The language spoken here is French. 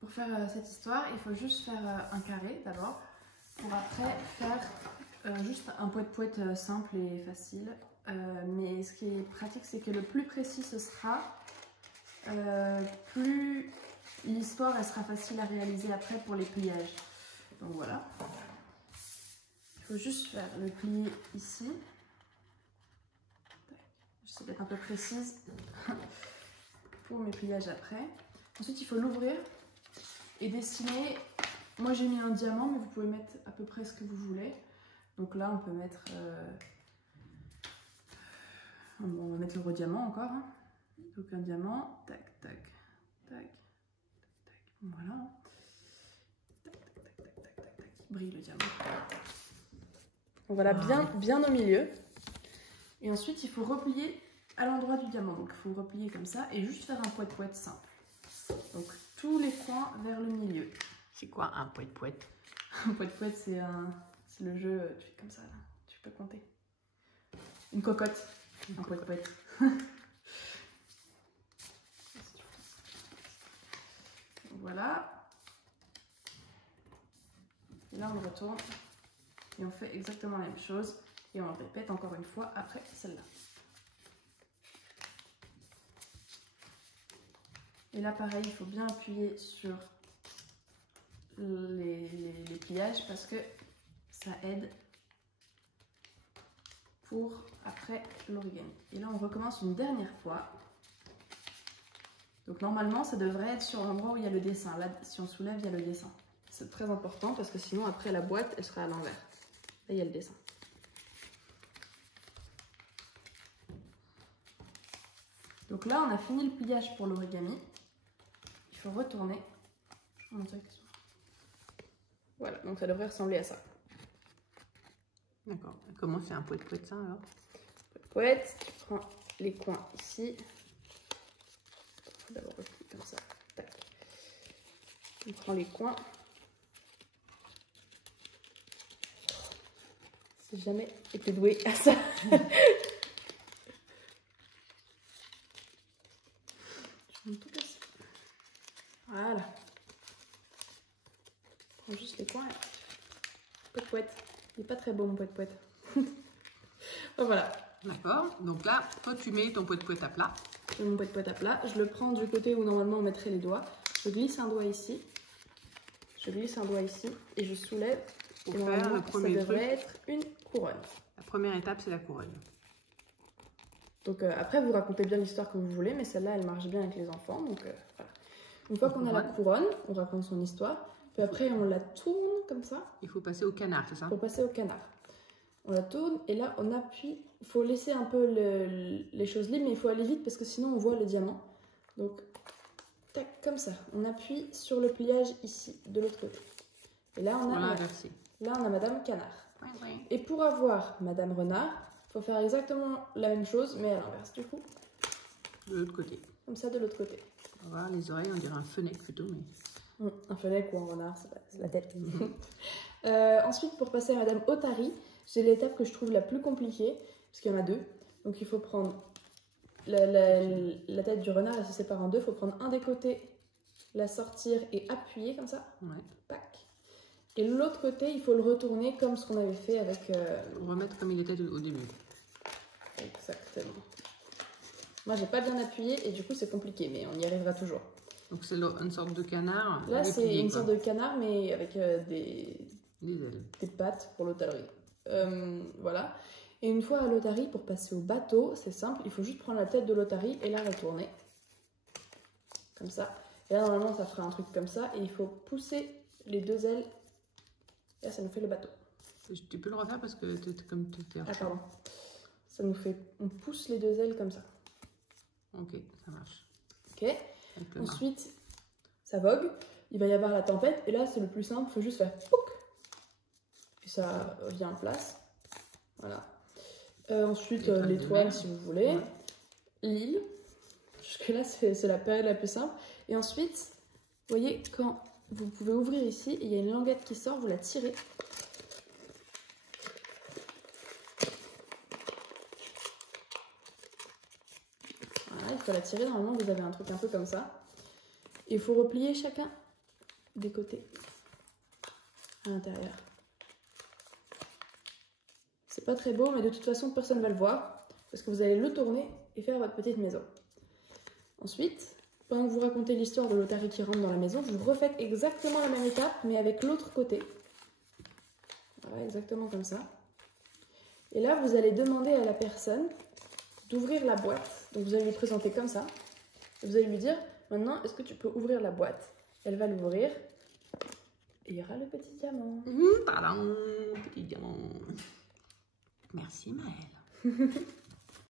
pour faire cette histoire, il faut juste faire un carré d'abord, pour après faire juste un poète-poète simple et facile. Mais ce qui est pratique, c'est que le plus précis ce sera, plus l'histoire elle sera facile à réaliser après pour les pliages. Donc voilà. Il faut juste faire le plié ici. J'essaie d'être un peu précise pour mes pliages après. Ensuite, il faut l'ouvrir et dessiner. Moi, j'ai mis un diamant, mais vous pouvez mettre à peu près ce que vous voulez. Donc là, on peut mettre... on va mettre le gros diamant encore. Hein. Donc un diamant. Tac, tac, tac, tac. Voilà. Tac, tac, tac, tac, tac, tac, tac. Il brille le diamant. Donc voilà, bien au milieu. Et ensuite, il faut replier à l'endroit du diamant. Donc, il faut replier comme ça et juste faire un poète-poète simple. Donc, tous les coins vers le milieu. C'est quoi un poète-poète? Un poète-poète, c'est le jeu, tu fais comme ça, là. Tu peux compter. Une cocotte. Un poète-poète. Voilà. Et là, on retourne. Et on fait exactement la même chose. Et on le répète encore une fois après celle-là. Et là, pareil, il faut bien appuyer sur les pliages parce que ça aide pour après l'origami. Et là, on recommence une dernière fois. Donc normalement, ça devrait être sur l'endroit où il y a le dessin. Là, si on soulève, il y a le dessin. C'est très important parce que sinon, après, la boîte, elle sera à l'envers. Là, il y a le dessin. Donc là, on a fini le pliage pour l'origami. Il faut retourner. Je vous montre ça. Voilà, donc ça devrait ressembler à ça. D'accord. Comment c'est un poète-poète ça alors? Poète, tu prends les coins ici. Il faut d'abord replier comme ça. Tac. On prend les coins. J'ai jamais été douée à ça. Voilà. Je prends juste les coins. Poète-poète. Il n'est pas très beau mon poète-poète. Voilà. D'accord. Donc là, toi tu mets ton poète-poète à plat. Je mets mon poète-poète à plat. Je le prends du côté où normalement on mettrait les doigts. Je glisse un doigt ici. Je glisse un doigt ici. Et je soulève. Pour et faire le premier ça devrait truc. être une couronne. La première étape, c'est la couronne. Donc après, vous racontez bien l'histoire que vous voulez, mais celle-là, elle marche bien avec les enfants. Donc voilà. Une fois qu'on a la couronne, on raconte son histoire. Puis après, on la tourne comme ça. Il faut passer au canard, c'est ça? Pour passer au canard. On la tourne et là, on appuie. Il faut laisser un peu les choses libres, mais il faut aller vite parce que sinon, on voit le diamant. Donc, tac, comme ça. On appuie sur le pliage ici, de l'autre côté. Et là, on a Madame Canard. Oui, oui. Et pour avoir Madame Renard, il faut faire exactement la même chose, mais à l'inverse du coup. De l'autre côté. Comme ça, de l'autre côté. On va voir les oreilles, on dirait un fenêtre plutôt, mais... Un fenêtre ou un renard, c'est la tête. Ensuite, pour passer à Madame Otari, c'est l'étape que je trouve la plus compliquée, parce qu'il y en a deux. Donc il faut prendre la tête du renard, elle se sépare en deux. Il faut prendre un des côtés, la sortir et appuyer comme ça. Ouais. Pac. Et l'autre côté, il faut le retourner comme ce qu'on avait fait avec... Remettre comme il était au début. Exactement. Moi, j'ai pas bien appuyé et du coup, c'est compliqué, mais on y arrivera toujours. Donc c'est une sorte de canard. Là, c'est une sorte de canard, mais avec des pattes pour l'otarie. Voilà. Et une fois à l'otarie, pour passer au bateau, c'est simple, il faut juste prendre la tête de l'otarie et la retourner. Comme ça. Et là, normalement, ça fera un truc comme ça. Et il faut pousser les deux ailes. Et là, ça nous fait le bateau. Tu peux le refaire parce que comme tout est... Ah, pardon. Ça nous fait... On pousse les deux ailes comme ça. Ok, ça marche. Ok. Ensuite, ça vogue. Il va y avoir la tempête. Et là, c'est le plus simple. Il faut juste faire pouc. Et ça vient en place. Voilà. Ensuite, l'étoile, si vous voulez. Ouais. L'île. Jusque-là, c'est la période la plus simple. Et ensuite, vous voyez, quand vous pouvez ouvrir ici, il y a une languette qui sort, vous la tirez. Voilà, il faut la tirer. Normalement, vous avez un truc un peu comme ça. Et il faut replier chacun des côtés, à l'intérieur. C'est pas très beau, mais de toute façon, personne ne va le voir, parce que vous allez le tourner et faire votre petite maison. Ensuite, pendant que vous racontez l'histoire de l'otarie qui rentre dans la maison, vous refaites exactement la même étape, mais avec l'autre côté. Voilà, exactement comme ça. Et là, vous allez demander à la personne d'ouvrir la boîte. Donc vous allez lui présenter comme ça. Et vous allez lui dire, maintenant, est-ce que tu peux ouvrir la boîte? Elle va l'ouvrir. Et il y aura le petit diamant. Tadam, petit diamant. Merci Maëlle.